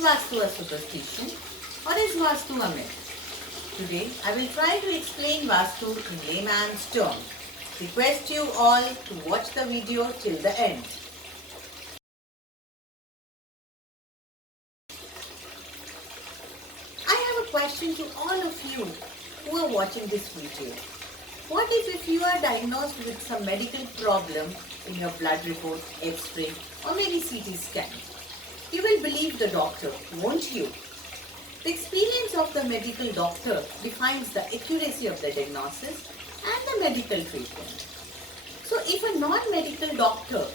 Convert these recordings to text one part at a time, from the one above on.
Vastu a superstition or is Vastu a myth? Today, I will try to explain Vastu in layman's terms. Request you all to watch the video till the end. I have a question to all of you who are watching this video. What if you are diagnosed with some medical problem in your blood report, X-ray or maybe CT scan? You will believe the doctor, won't you? The experience of the medical doctor defines the accuracy of the diagnosis and the medical treatment. So if a non-medical doctor,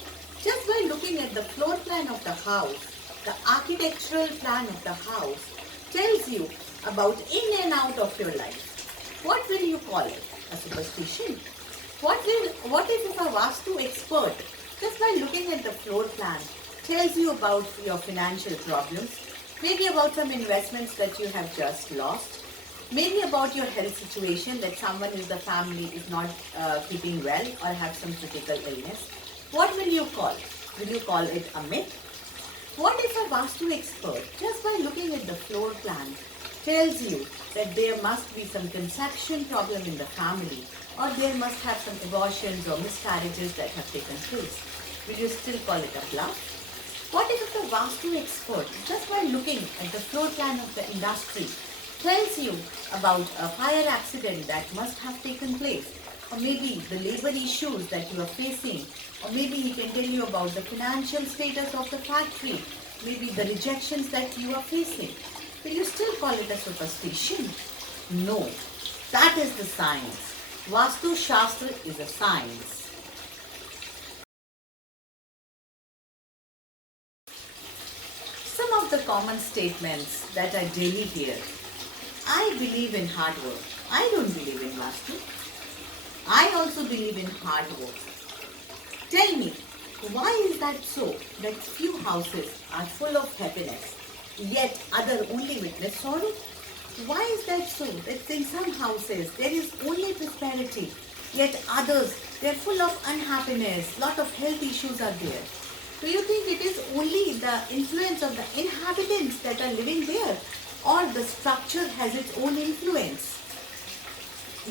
just by looking at the floor plan of the house, the architectural plan of the house, tells you about in and out of your life, what will you call it? A superstition? What if a Vastu expert, just by looking at the floor plan, tells you about your financial problems, maybe about some investments that you have just lost, maybe about your health situation, that someone in the family is not keeping well or have some critical illness? What will you call it? Will you call it a myth? What if a Vastu expert, just by looking at the floor plan, tells you that there must be some conception problem in the family, or there must have some abortions or miscarriages that have taken place? Will you still call it a bluff? What if the Vastu expert, just by looking at the floor plan of the industry, tells you about a fire accident that must have taken place, or maybe the labor issues that you are facing, or maybe he can tell you about the financial status of the factory, maybe the rejections that you are facing? Will you still call it a superstition? No, that is the science. Vastu Shastra is a science. Some of the common statements that I daily hear. I believe in hard work. I don't believe in Vastu. I also believe in hard work. Tell me, why is that so? That few houses are full of happiness, yet other only witness sorrow? Why is that so? That in some houses there is only prosperity, yet others they are full of unhappiness, lot of health issues are there. Do you think it is only the influence of the inhabitants that are living there, or the structure has its own influence?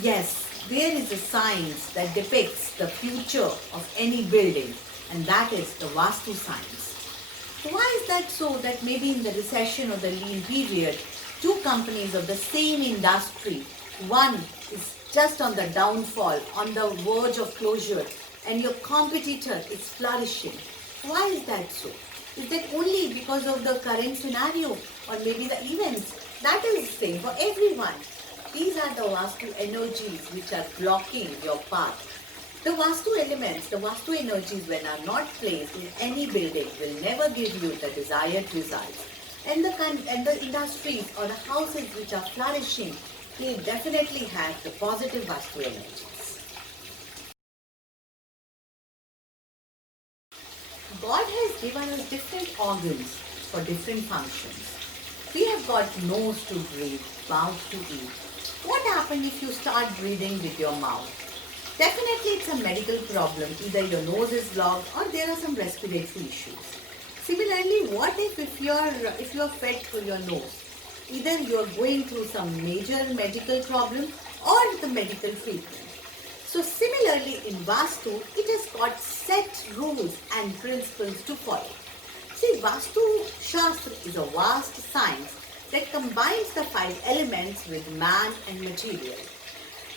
Yes, there is a science that depicts the future of any building, and that is the Vastu science. Why is that so? That maybe in the recession or the lean period, two companies of the same industry, one is just on the downfall, on the verge of closure, and your competitor is flourishing. Why is that so? Is that only because of the current scenario or maybe the events? That is the same for everyone. These are the Vastu energies which are blocking your path. The Vastu elements, the Vastu energies when are not placed in any building will never give you the desired results. And the industries or the houses which are flourishing, they definitely have the positive Vastu energies. God has given us different organs for different functions. We have got nose to breathe, mouth to eat. What happens if you start breathing with your mouth? Definitely it's a medical problem. Either your nose is blocked or there are some respiratory issues. Similarly, what if you are fed through your nose? Either you are going through some major medical problem or the medical treatment. So similarly in Vastu, it has got set rules and principles to follow. See, Vastu Shastra is a vast science that combines the 5 elements with man and material.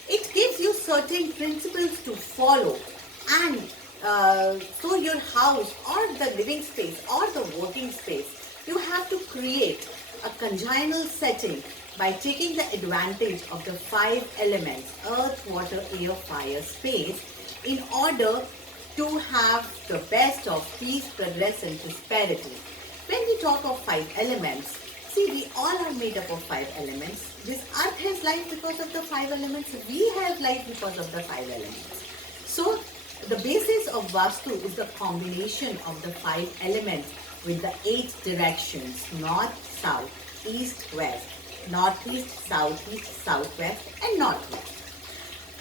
It gives you certain principles to follow, and so your house or the living space or the working space, you have to create a congenial setting by taking the advantage of the 5 elements, earth, water, air, fire, space, in order to have the best of peace, progress and prosperity. When we talk of 5 elements, see, we all are made up of 5 elements. This earth has life because of the 5 elements. We have life because of the 5 elements. So, the basis of Vastu is the combination of the 5 elements with the 8 directions, north, south, east, west, northeast, southeast, southwest and northwest.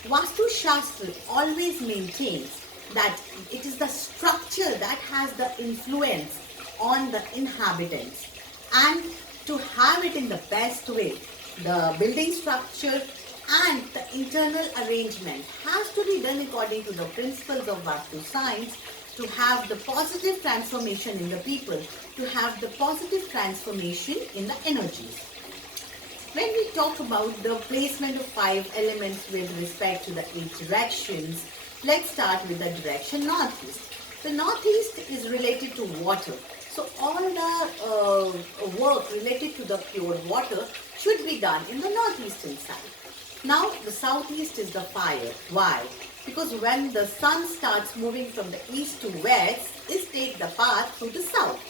Vastu Shastra always maintains that it is the structure that has the influence on the inhabitants. and to have it in the best way. The building structure and the internal arrangement has to be done according to the principles of Vastu science to have the positive transformation in the people, to have the positive transformation in the energies. When we talk about the placement of 5 elements with respect to the 8 directions, let's start with the direction northeast. The northeast is related to water. So all the work related to the pure water should be done in the northeastern side. Now the southeast is the fire. Why? Because when the sun starts moving from the east to west, it takes the path to the south.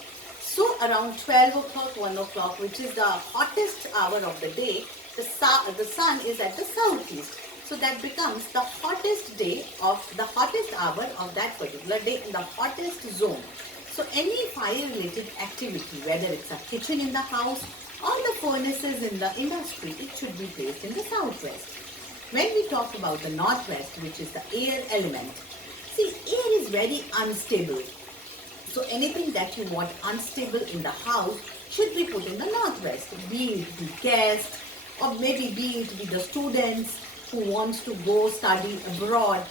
So around 12 o'clock, 1 o'clock, which is the hottest hour of the day, the sun is at the southeast. So that becomes the hottest day of the hottest hour of that particular day in the hottest zone. So any fire related activity, whether it's a kitchen in the house or the furnaces in the industry, it should be placed in the southwest. When we talk about the northwest, which is the air element, see, air is very unstable. So anything that you want unstable in the house should be put in the northwest, be it the guests or maybe be it be the students who wants to go study abroad.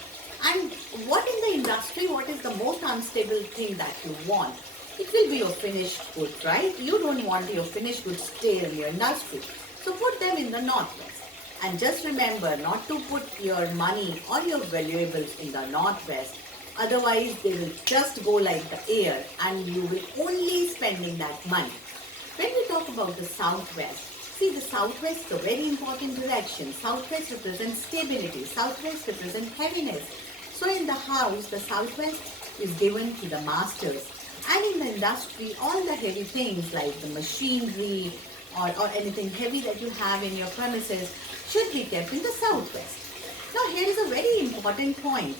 And what in the industry, what is the most unstable thing that you want? It will be your finished goods, right? You don't want your finished goods stay in your industry. So put them in the northwest. And just remember not to put your money or your valuables in the northwest. Otherwise, they will just go like the air and you will only spending that money. When we talk about the southwest, see, the southwest is a very important direction. Southwest represents stability. Southwest represents heaviness. So in the house, the southwest is given to the masters. And in the industry, all the heavy things like the machinery or anything heavy that you have in your premises should be kept in the southwest. Now here is a very important point.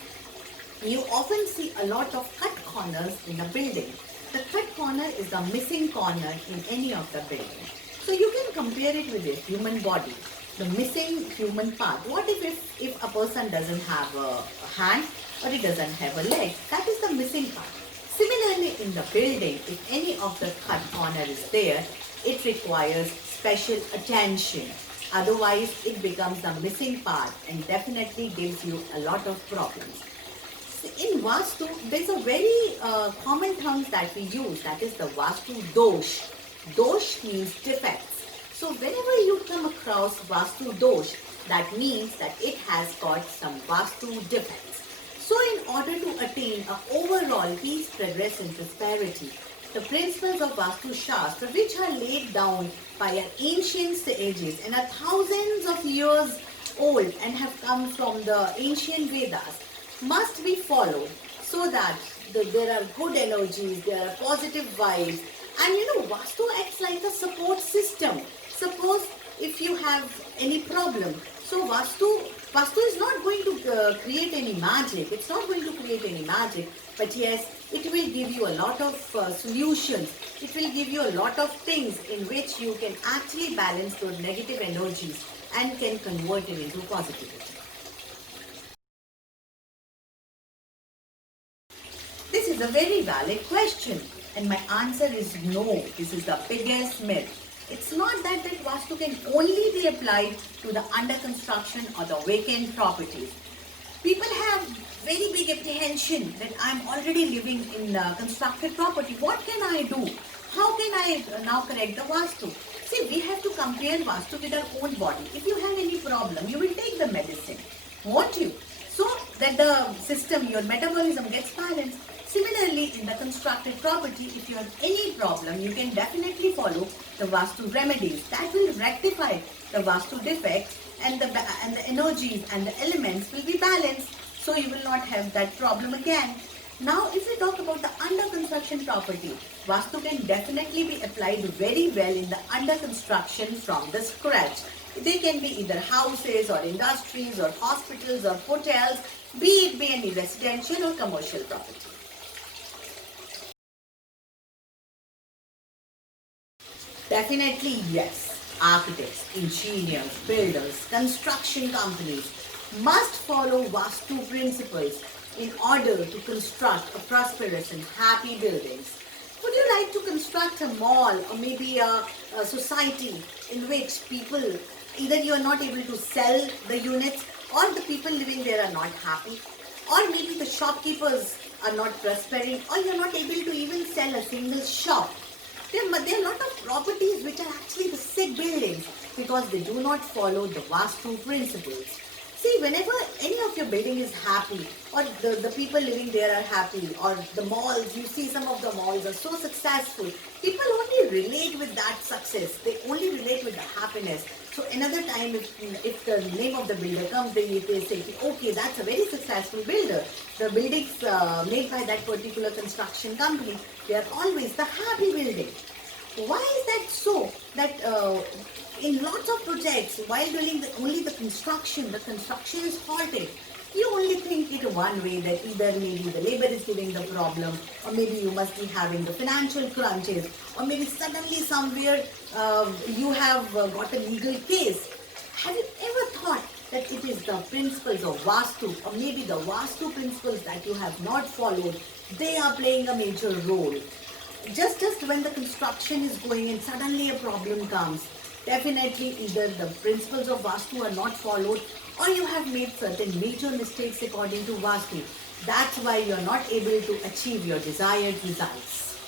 You often see a lot of cut corners in a building. The cut corner is the missing corner in any of the buildings. So you can compare it with a human body, the missing human part. What if a person doesn't have a hand or he doesn't have a leg? That is the missing part. Similarly, in the building, if any of the cut corner is there, it requires special attention. Otherwise, it becomes the missing part and definitely gives you a lot of problems. In Vastu, there's a very common term that we use, that is the Vastu dosh. Dosh means defects. So whenever you come across Vastu dosh, that means that it has got some Vastu defects. So in order to attain an overall peace, progress and prosperity, the principles of Vastu Shastra, which are laid down by our ancient sages and are thousands of years old and have come from the ancient Vedas, must be followed so that there are good energies, there are positive vibes, and Vastu acts like a support system. Suppose if you have any problem, so Vastu is not going to create any magic. It's not going to create any magic, but yes, it will give you a lot of solutions. It will give you a lot of things in which you can actually balance those negative energies and can convert it into positivity. This is a very valid question, and my answer is no. This is the biggest myth. It's not that Vastu can only be applied to the under construction or the vacant properties. People have very big apprehension that I'm already living in a constructed property. What can I do? How can I now correct the Vastu? See, we have to compare Vastu with our own body. If you have any problem, you will take the medicine, won't you? So that the system, your metabolism gets balanced. Similarly, in the constructed property, if you have any problem, you can definitely follow the Vastu remedies. That will rectify the Vastu defects and the energies and the elements will be balanced. So you will not have that problem again. Now, if we talk about the under construction property, Vastu can definitely be applied very well in the under construction from the scratch. They can be either houses or industries or hospitals or hotels, be it be any residential or commercial property. Definitely yes. Architects, engineers, builders, construction companies must follow Vastu principles in order to construct a prosperous and happy buildings. Would you like to construct construct a mall or maybe a society in which people, either you are not able to sell the units or the people living there are not happy, or maybe the shopkeepers are not prospering, or you're not able to even sell a single shop. There are a lot of properties which are actually the sick buildings because they do not follow the Vastu principles. See, whenever any of your building is happy, or the people living there are happy, or the malls, you see some of the malls are so successful, people only relate with that success. They only relate with the happiness. So another time, if the name of the builder comes, they say, okay, that's a very successful builder. The buildings made by that particular construction company, they are always the happy building. Why is that so? That in lots of projects, while doing only the construction is halted. You only think it one way, that either maybe the labor is giving the problem, or maybe you must be having the financial crunches, or maybe suddenly somewhere you have got a legal case. Have you ever thought that it is the principles of Vastu, or maybe the Vastu principles that you have not followed, they are playing a major role? Just when the construction is going and suddenly a problem comes, definitely either the principles of Vastu are not followed, or you have made certain major mistakes according to Vastu. That's why you're not able to achieve your desired results.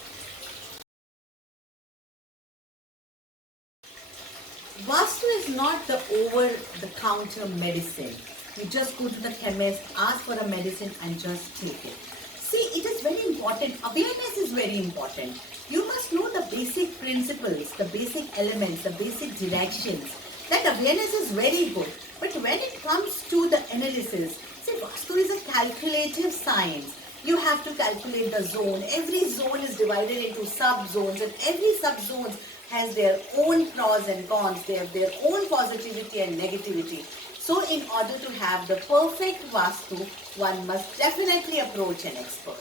Vastu is not the over-the-counter medicine. You just go to the chemist, ask for a medicine and just take it. See, it is very important. Awareness is very important. You must know the basic principles, the basic elements, the basic directions. That awareness is very good. But when it comes to the analysis, see, Vastu is a calculative science. You have to calculate the zone. Every zone is divided into sub-zones, and every sub-zone has their own pros and cons. They have their own positivity and negativity. So in order to have the perfect Vastu, one must definitely approach an expert.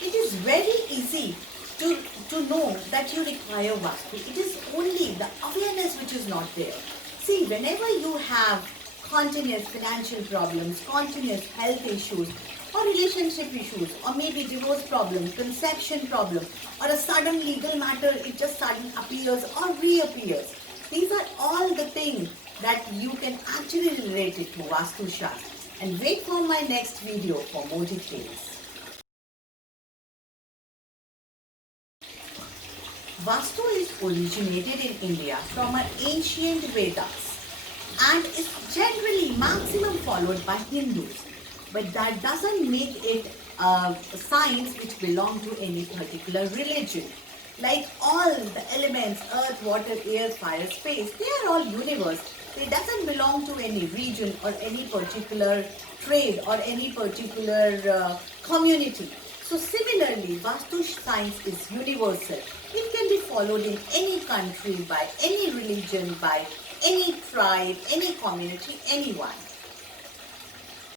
It is very easy to know that you require Vastu. It is only the awareness which is not there. See, whenever you have continuous financial problems, continuous health issues, or relationship issues, or maybe divorce problem, conception problem, or a sudden legal matter, it just suddenly appears or reappears. These are all the things that you can actually relate it to Vastu Shastra. And wait for my next video for more details. Vastu is originated in India from our ancient Vedas and is generally maximum followed by Hindus. But that doesn't make it a science which belongs to any particular religion. Like all the elements, earth, water, air, fire, space, they are all universe. They doesn't belong to any region or any particular trade or any particular community. So similarly, Vastu science is universal. It can be followed in any country, by any religion, by any tribe, any community, anyone.